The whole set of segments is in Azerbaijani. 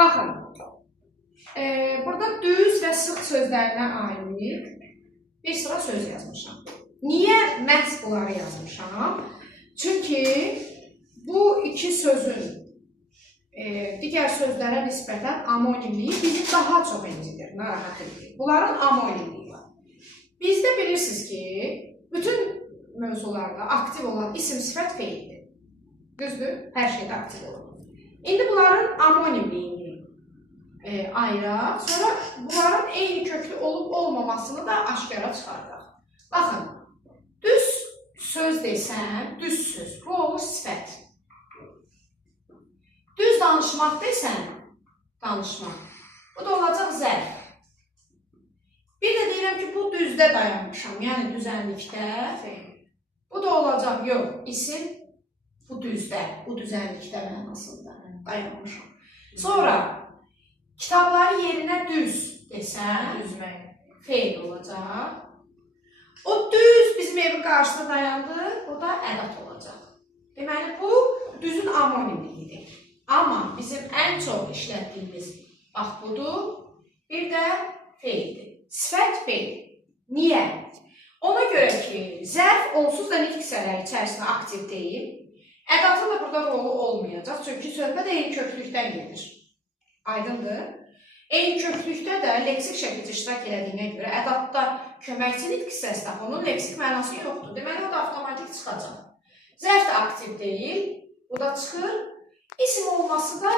Baxın, burada düz və sıx sözlərinə aid bir sıra söz yazmışam. Niyə məhz bunları yazmışam? Çünki bu iki sözün digər sözlərə nisbətən amonimliyi bizi daha çox incidir, narahat edir. Bunların amonimliyi var. Bizdə bilirsiniz ki, bütün mövzularda aktiv olan isim, sifət, feildir. Düzdür? Hər şeydə aktiv olur. İndi bunların amonimliyini ayıraq, sonra bunların eyni köklü olub olmamasını da aşkara çıxardaq. Baxın, düz söz desəm, düz söz, bu olur sifət. Düz danışmaq desəm, danışmaq. Bu da olacaq zərf. Bir də deyirəm ki, bu düzdə dayanmışam, yəni düzənlikdə. Bu da olacaq, yox, isim bu düzdə, bu düzənlikdə mənasında dayanmışam. Sonra kitabları yerinə düz desəm, feil olacaq. O düz bizim evin qarşısında dayandı, o da ədat olacaq. Deməli, bu düzün amonimliyidir. Amma bizim ən çox işlətdiyimiz bax budur, bir də feildir. Sifət feil. Niyə? Ona görə ki, zərf onsuz da nitq hissələri içərisində aktiv deyil. Ədatın da burada rolu olmayacaq, çünki söhbət eyni köklükdən gedir. Aydındır? Eyni köklükdə də leksik şəkildə iştirak elədiyinə görə ədatda köməkçi nitq hissəsi də onun leksik mənası yoxdur. Deməli, o da avtomatik çıxacaq. Zərf də aktiv deyil, bu da çıxır. İsim olması da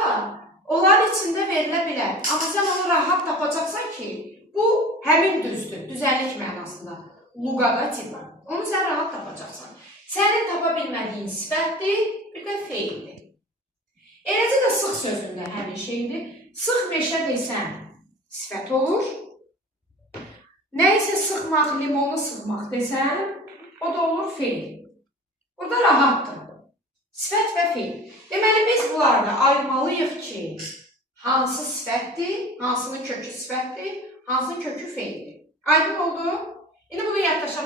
onların içində verilə bilər. Amma sən onu rahat tapacaqsan ki, bu həmin düzdür, düzənlik mənasında, luqada tipa. Onu sən rahat tapacaqsan. Sənin tapa bilmədiyin sifətdir, bir də feildir. Eləcə də sıx sözündə həmin şeydir. Sıx meşə desəm, sifət olur. Nə isə sıxmaq, limonu sıxmaq desəm, o da olur feil. Burada rahatdır. Sifət və feil. Deməli, biz bunlarda ayırmalıyıq ki, hansı sifətdir, hansının kökü sifətdir, hansının kökü feildir. Aydın oldu? İndi bunu yaddaşa